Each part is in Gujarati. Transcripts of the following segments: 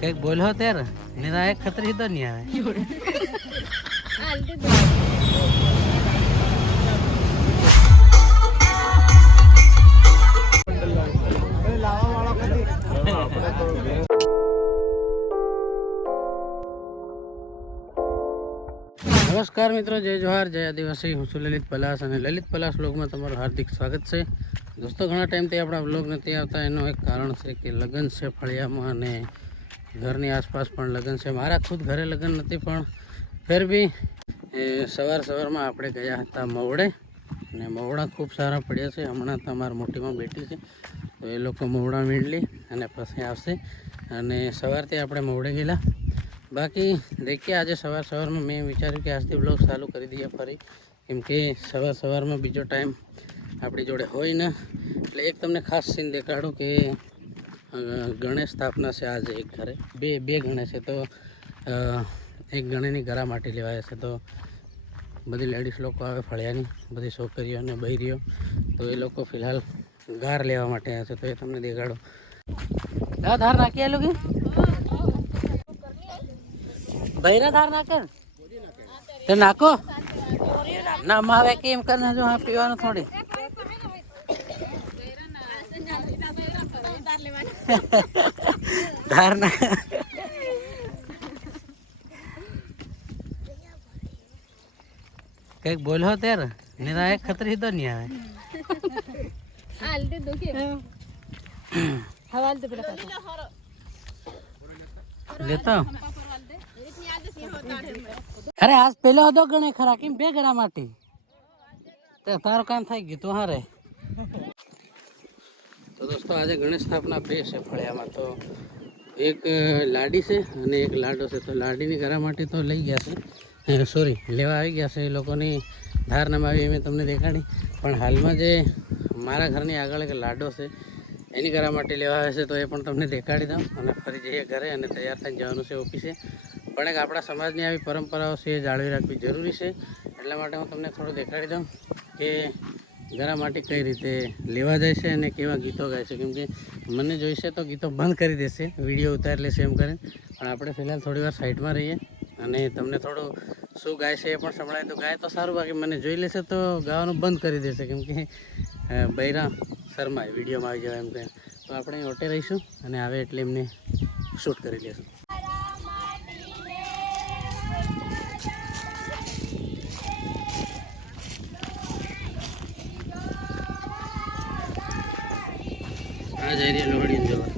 કઈક બોલો ત્યારે નિરા એક ખતરી તો નહીં આવે. નમસ્કાર મિત્રો, જય જોહાર, જય આદિવાસી. હું છું લલિત પલાસ અને લલિત પલાસ વ્લોગમાં તમારું હાર્દિક સ્વાગત છે. દોસ્તો, ઘણા ટાઈમથી આપણા વ્લોગ નથી આવતા. એનું એક કારણ છે કે લગ્ન છે ફળિયામાં અને ઘરની આસપાસ પણ લગ્ન છે. મારા ખુદ ઘરે લગ્ન નથી, પણ ફેર બી સવારમાં આપણે ગયા હતા મવડે, અને મવડા ખૂબ સારા પડ્યા છે. હમણાં તમારા મોટીમાં બેઠી છે, તો એ લોકો મવડા મીંડલી અને પછી આવશે. અને સવારથી આપણે મવડે ગયેલા. બાકી દેખીએ, આજે સવારમાં મેં વિચાર્યું કે આજથી બ્લોગ ચાલુ કરી દઈએ ફરી, કેમ કે સવારમાં બીજો ટાઈમ આપણી જોડે હોય ને. એટલે એક તમને ખાસ સીન દેખાડું કે ગણેશ સ્થાપના છે આજે એક ઘરે. બે ગણેશ છે, તો એક ગણેશની ગરા માટી લેવાય છે. તો બધી લેડીઝ લોકો આવે ફળિયાની, બધી છોકરીઓ અને બૈરીઓ, તો એ લોકો ફિલહાલ ગાર લેવા માટે આવે છે. તો એ તમને દેખાડો. ધાર નાખી આ લોકો બૈરા ધાર નાખે તો નાખો ના માવે કે એમ કરીને જો હા પીવાનું થોડી ધાર ના કઈક બોલો ત્યારે નિરા એક ખતરી તો નહીં આવે લેતો. અરે આજ પેલો હતો ગણે ખરા, કેમ બે ગણા માટી તારું કામ થઈ ગયું તું હારે. તો દોસ્તો, આજે ગણેશ સ્થાપના બે છે ફળિયામાં. તો એક લાડી છે અને એક લાડો છે. તો લાડીની ગરા માટી તો લઈ ગયા છે, સોરી લેવા આવી ગયા છે. એ લોકોની ધાર નમાવી મેં તમને દેખાડી. પણ હાલમાં જે મારા ઘરની આગળ એક લાડો છે, એની ગરા માટી લેવા આવે છે. તો એ પણ તમને દેખાડી દઉં અને ફરી જઈએ ઘરે અને તૈયાર થઈને જવાનું છે ઓફિસે. પણ એક આપણા સમાજની આવી પરંપરાઓ છે, એ જાળવી રાખવી જરૂરી છે. એટલા માટે હું તમને થોડું દેખાડી દઉં કે ગરા માટી કઈ રીતે લેવા જાય છે અને કેવા ગીતો ગાય છે. કેમ કે મને જોઈશે તો ગીતો બંધ કરી દેશે, વિડીયો ઉતારી લેશે એમ કરીને. પણ આપણે ફિલહાલ થોડી વાર સાઈડમાં રહીએ અને તમને થોડું શું ગાય છે એ પણ સંભળાય. તો ગાય તો સારું, બાકી મને જોઈ લેશે તો ગાવાનું બંધ કરી દેશે, કેમ કે બૈરા શર્માય વિડીયોમાં આવી જાય એમ કહે. તો આપણે ઓટે રહીશું અને આવે એટલે એમને શૂટ કરી લઈશું. આ જઈ રહ્યા લોહડી જોવા.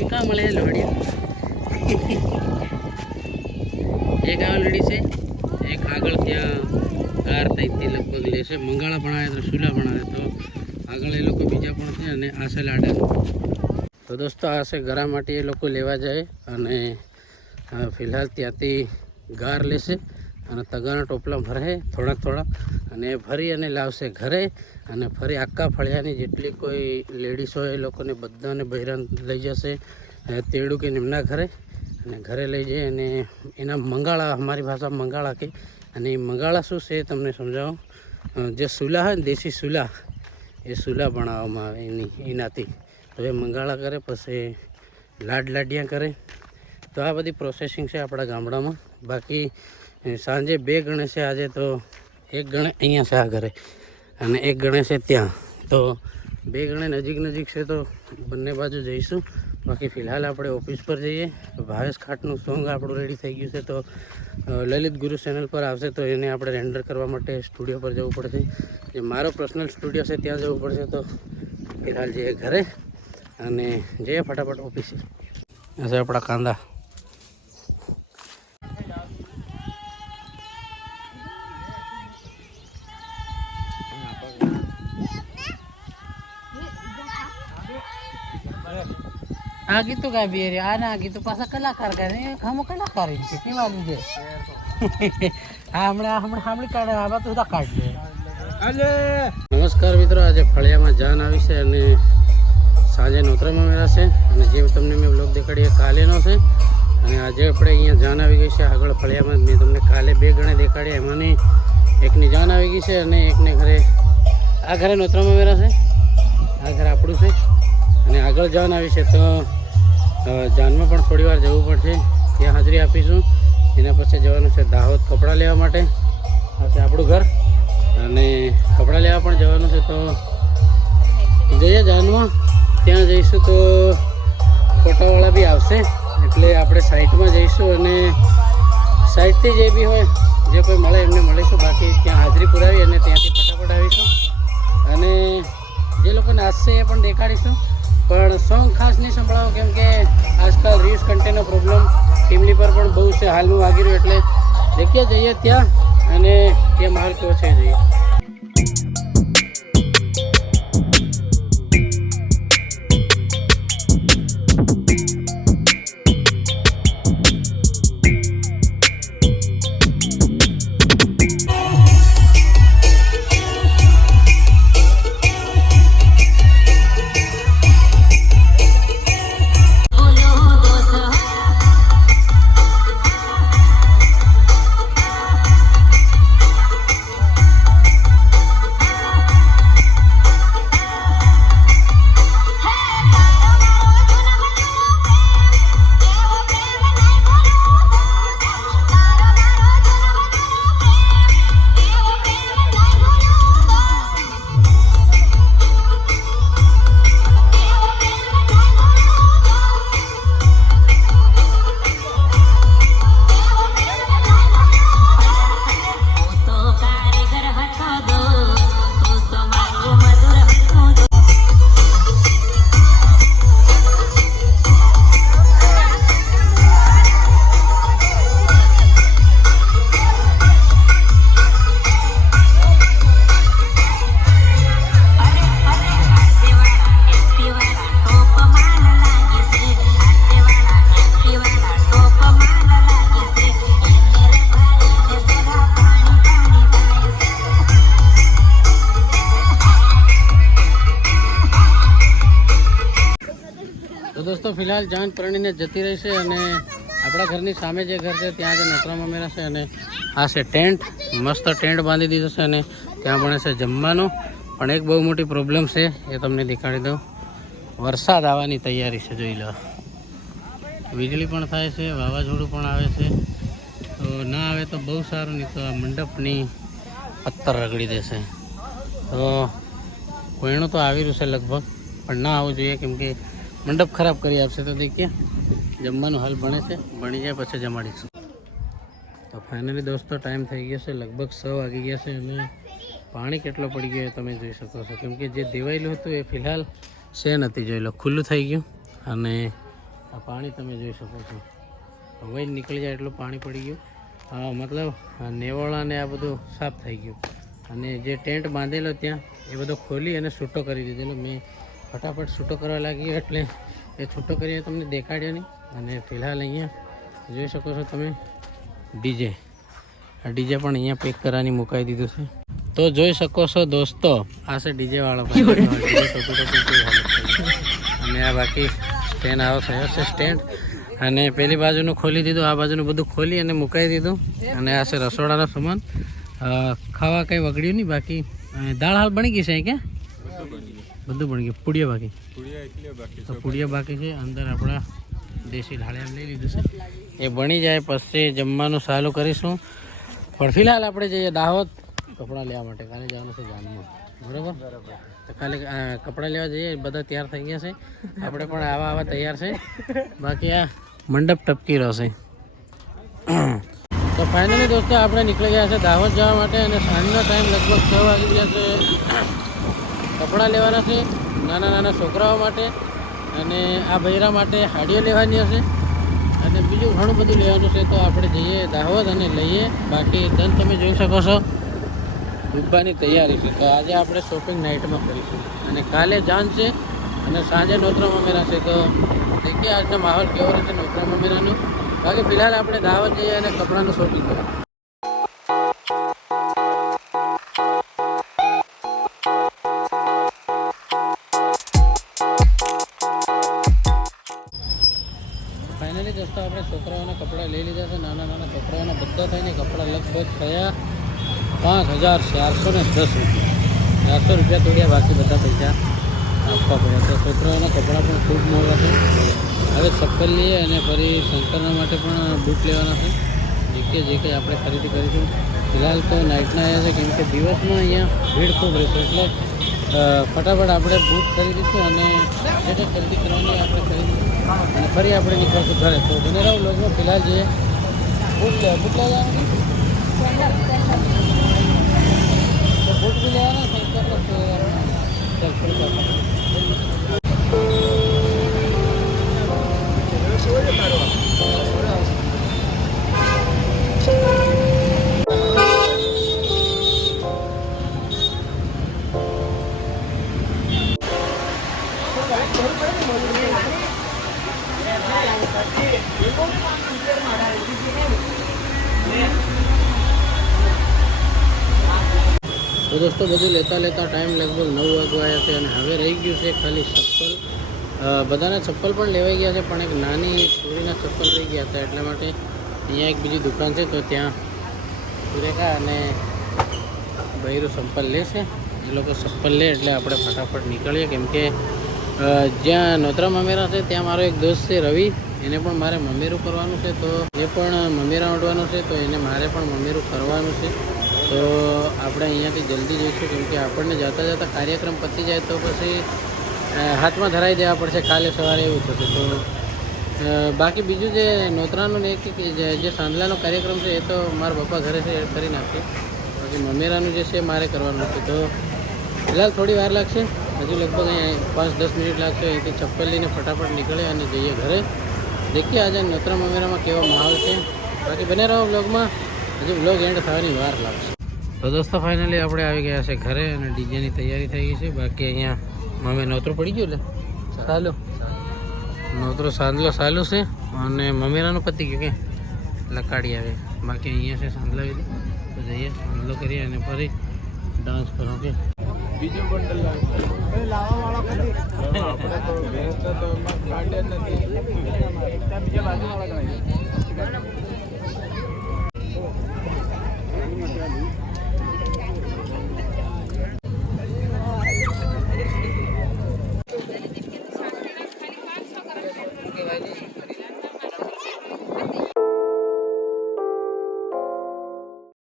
એ કાં મળે લોહડી? એક આંગળી છે, એક આગળ ત્યાં કાર ટાઈપથી લગભગ લેશે. મંગાળા ભણાવે તો સુલા ભણાવે, તો આગળ એ લોકો બીજા પણ છે. અને આ છે લાડા. તો દોસ્તો, આ છે ગરા માટી એ લોકો લેવા જાય અને ફિલહાલ ત્યાંથી ગાર લેશે અને તગાના ટોપલા ભરે થોડાક અને ભરી અને લાવશે ઘરે. અને ફરી આખા ફળિયાની જેટલી કોઈ લેડીઝ હોય એ લોકોને બધાને બહેરાન લઈ જશે તેડું કે એમના ઘરે. અને ઘરે લઈ જઈ અને એના મંગાળા, અમારી ભાષામાં મંગાળા કે. અને એ મંગાળા શું છે તમને સમજાવો. જે સુલા હોય ને, દેશી સુલા, એ સુલા બનાવવામાં આવે એનાથી. તો એ મંગાળા કરે, પછી લાડિયા કરે. તો આ બધી પ્રોસેસિંગ છે આપણા ગામડામાં. બાકી સાંજે બે ગણેશ છે આજે. તો એક ગણેશ અહીંયા છે આ ઘરે અને એક ગણેશ છે ત્યાં. તો બે ગણેશ નજીક છે, તો બંને બાજુ જઈશું. બાકી ફિલહાલ આપણે ઓફિસ પર જઈએ. ભાવેશ ખાટનું સોંગ આપણું રેડી થઈ ગયું છે, તો લલિત ગુરુ ચેનલ પર આવશે. તો એને આપણે રેન્ડર કરવા માટે સ્ટુડિયો પર જવું પડશે. જે મારો પર્સનલ સ્ટુડિયો છે ત્યાં જવું પડશે. તો ફિલહાલ જઈએ ઘરે અને જઈએ ફટાફટ ઓફિસે. આ છે આપણા કાંદા. આ ગીતો ગાબી રે, આ ના ગીતો પાછા કલાકાર કરે. હમ કલાકાર કેટલી વાલી છે. હા, હમણાં કાઢે આ બધું કાઢ લે. નમસ્કાર મિત્રો, આજે ફળિયામાં જાન આવી છે અને સાંજે નોતરામાં મેળા છે. અને જે તમને મેં બ્લોગ દેખાડી એ કાલેનો છે. અને આજે આપણે અહીંયા જાન આવી ગઈ છે આગળ ફળિયામાં. મેં તમને કાલે બે ગણે દેખાડ્યા, એમાંની એકની જાન આવી ગઈ છે અને એકને ઘરે, આ ઘરે નોતરામાં મેળા છે, આ ઘર આપણું છે. અને આગળ જાન આવી છે. તો જાનમાં પણ થોડી વાર જવું પડશે, ત્યાં હાજરી આપીશું. એના પછી જવાનું છે દાહોદ કપડાં લેવા માટે. આ છે આપણું ઘર અને કપડાં લેવા પણ જવાનું છે. તો જઈએ જાનમાં, ત્યાં જઈશું તો ફોટાવાળા બી આવશે એટલે આપણે સાઈટમાં જઈશું અને સાઈટથી જે બી હોય જે કોઈ મળે એમને મળીશું. બાકી ત્યાં હાજરી પુરાવી અને ત્યાંથી ફટાફટ આવીશું અને જે લોકો નાચશે એ પણ દેખાડીશું. પણ સોંગ ખાસ નહીં સંભળાવો કેમ કે આજકાલ રીલ્સ કન્ટેન્ટનો પ્રોબ્લેમ ટીમલી પર પણ બહુ છે, હાલનું વાગી રહ્યું. એટલે દેખીએ જઈએ ત્યાં અને ત્યાં માહોલ કેવો છે જોઈએ. તો દોસ્તો ફિલહાલ જાન પરણીને જતી રહેશે અને આપણા ઘરની સામે જે ઘર છે ત્યાં જે નોતરા મમેરા છે અને આ છે ટેન્ટ, મસ્ત ટેન્ટ બાંધી દીધો છે અને ત્યાં બને છે જમવાનું. પણ એક બહુ મોટી પ્રોબ્લેમ છે એ તમને દેખાડી દઉં. વરસાદ આવવાની તૈયારી છે, જોઈ લો. વીજળી પણ થાય છે, વાવાઝોડું પણ આવે છે. તો ના આવે તો બહુ સારું, નહીં તો આ મંડપની પથ્થર રગડી દેશે. તો કોઈનું તો આવી રહ્યું છે લગભગ, પણ ના આવવું જોઈએ કેમ કે મંડપ ખરાબ કરી આપશે. તો દેખીએ જમવાનું હાલ બને છે, બની જાય પછી જમાડીશું. તો ફાઇનલી દોસ્તો ટાઈમ થઈ ગયો છે, લગભગ 6 વાગી ગયા છે અને પાણી કેટલો પડી ગયો તમે જોઈ શકો છો. કેમ કે જે દેવાયેલું હતું એ ફિલહાલ છે નથી, જોઈ લો ખુલ્લું થઈ ગયું. અને આ પાણી તમે જોઈ શકો છો, હવે નીકળી જાય એટલું પાણી પડી ગયું. મતલબ નેવળા ને આ બધું સાફ થઈ ગયું. અને જે ટેન્ટ બાંધેલો ત્યાં એ બધો ખોલી અને છૂટો કરી દીધેલો. મેં ફટાફટ છૂટો કરવા લાગ્યો એટલે એ છૂટો કરીને તમને દેખાડ્યો નહીં. અને ફિલહાલ અહીંયા જોઈ શકો છો તમે ડીજે, આ ડીજે પણ અહીંયા પેક કરવાની મુકાઈ દીધું છે. તો જોઈ શકો છો દોસ્તો, આ છે ડીજે વાળો અને આ બાકી સ્ટેન્ડ આવો થયો છે સ્ટેન્ડ. અને પેલી બાજુનું ખોલી દીધું, આ બાજુનું બધું ખોલી અને મુકાઈ દીધું. અને આ છે રસોડાનો સામાન. ખાવા કંઈ વગડ્યું નહીં. બાકી દાળ હાલ બની ગઈ છે કે બધું બની ગયું, પૂડિયા બાકી, તો પૂડિયા બાકી છે. અંદર આપણા દેશી ઢાળિયા લઈ લીધું છે, એ બની જાય પછી જમવાનું ચાલુ કરીશું. પણ ફિલહાલ આપણે જઈએ દાહોદ કપડાં લેવા માટે. કાલે જવાનું છે જાનમાં, બરાબર? તો કાલે કપડાં લેવા જઈએ, બધા તૈયાર થઈ ગયા છે, આપણે પણ આવા તૈયાર છે. બાકી આ મંડપ ટપકી રહ્યો છે. તો ફાઇનલી દોસ્તો આપણે નીકળી ગયા છે દાહોદ જવા માટે અને સાંજનો ટાઈમ લગભગ 6 વાગી ગયા છે. કપડાં લેવાના છે નાના નાના છોકરાઓ માટે અને આ બૈરા માટે હાડીઓ લેવાની હશે અને બીજું ઘણું બધું લેવાનું છે. તો આપણે જઈએ દાહોદ અને લઈએ. બાકી ધન તમે જોઈ શકો છો ડૂબવાની તૈયારી છે. તો આજે આપણે શોપિંગ નાઇટમાં કરીશું અને કાલે જાન છે અને સાંજે નોતરા મમેરા છે. તો દેખીએ આજનો માહોલ કેવો રહેશે નોતરા મમેરાનો. બાકી ફિલહાલ આપણે દાહોદ જઈએ અને કપડાનું શોપિંગ કરીએ. ફાઇનલી દોસ્તો આપણે છોકરાઓના કપડાં લઈ લીધા છે. નાના નાના છોકરાઓના બધા થઈને કપડાં લગભગ થયા 5410 રૂપિયા. 400 રૂપિયા તોડ્યા, બાકી બધા પૈસા આપવા પડ્યા. તો છોકરાઓના કપડાં પણ ખૂબ મોંઘા છે. હવે ચપ્પલ લઈએ અને ફરી શંકરના માટે પણ બૂટ લેવાના છે જે કંઈ આપણે ખરીદી કરીશું. ફિલહાલ તો નાઇટના આવ્યા છે કેમ કે દિવસમાં અહીંયા ભીડ ખૂબ રહેશે એટલે ફટાફટ આપણે બૂટ ખરીદીશું અને જે કંઈ ખરીદી કરવાની આપણે ખરીદીશું અને ફરી આપણે નીકળશું ઘરે. તો બને રહો વ્લોગમાં. ફિલહાલ જઈએ બૂટ લેવાના બૂટ બી લેવાના શંકરના તો દોસ્તો બધું લેતા ટાઈમ લગભગ 9 વાગવા આવ્યા છે અને હવે રહી ગયું છે ખાલી ચપ્પલ. બધાના ચપ્પલ પણ લેવાઈ ગયા છે પણ એક નાની છોરીના ચપ્પલ રહી ગયા હતા એટલા માટે અહીંયા એક બીજી દુકાન છે તો ત્યાં સુરેખા અને બૈરું ચપ્પલ લેશે. એ લોકો ચપ્પલ લે એટલે આપણે ફટાફટ નીકળીએ કેમ કે જ્યાં નોતરા મમેરા છે ત્યાં મારો એક દોસ્ત છે રવિ, એને પણ મારે મમેરું કરવાનું છે તો એ પણ મમેરા ઓઢવાનું છે તો એને મારે પણ મમેરું કરવાનું છે. તો આપણે અહીંયાથી જલ્દી જઈશું કેમ કે આપણને જતાં જતાં કાર્યક્રમ પતી જાય તો પછી હાથમાં ધરાઈ દેવા પડશે કાલે સવારે એવું થશે. તો બાકી બીજું જે નોતરાનું ને જે સાંદલાનો કાર્યક્રમ છે એ તો મારા પપ્પા ઘરે છે એ કરી નાખશે. બાકી મમેરાનું જે છે મારે કરવાનું છે. તો ફિલહાલ થોડી વાર લાગશે, હજુ લગભગ અહીંયા 5-10 મિનિટ લાગશે. અહીંથી ચપ્પલ લઈને ફટાફટ નીકળે અને જઈએ ઘરે. દેખીએ આજે નોતરા મમેરામાં કેવો માહોલ છે. બાકી બને રહો બ્લોગમાં, હજુ બ્લોગ એન્ડ થવાની વાર લાગશે. તો દોસ્તો ફાઇનલી આપણે આવી ગયા છે ઘરે અને ડીજેની તૈયારી થઈ ગઈ છે. બાકી અહીંયા મમ્મી નોતરું પડી ગયું એટલે ચાલો નોતરો સાંદલો ચાલુ છે અને મમેરાનું પતી ગયું કે લકાડી આવે. બાકી અહીંયા છે સાંદલા વિધિ તો જઈએ સાંદલો કરીએ અને ફરી ડાન્સ કરો કે બીજું બંડલ લાવવાવાળા નથી.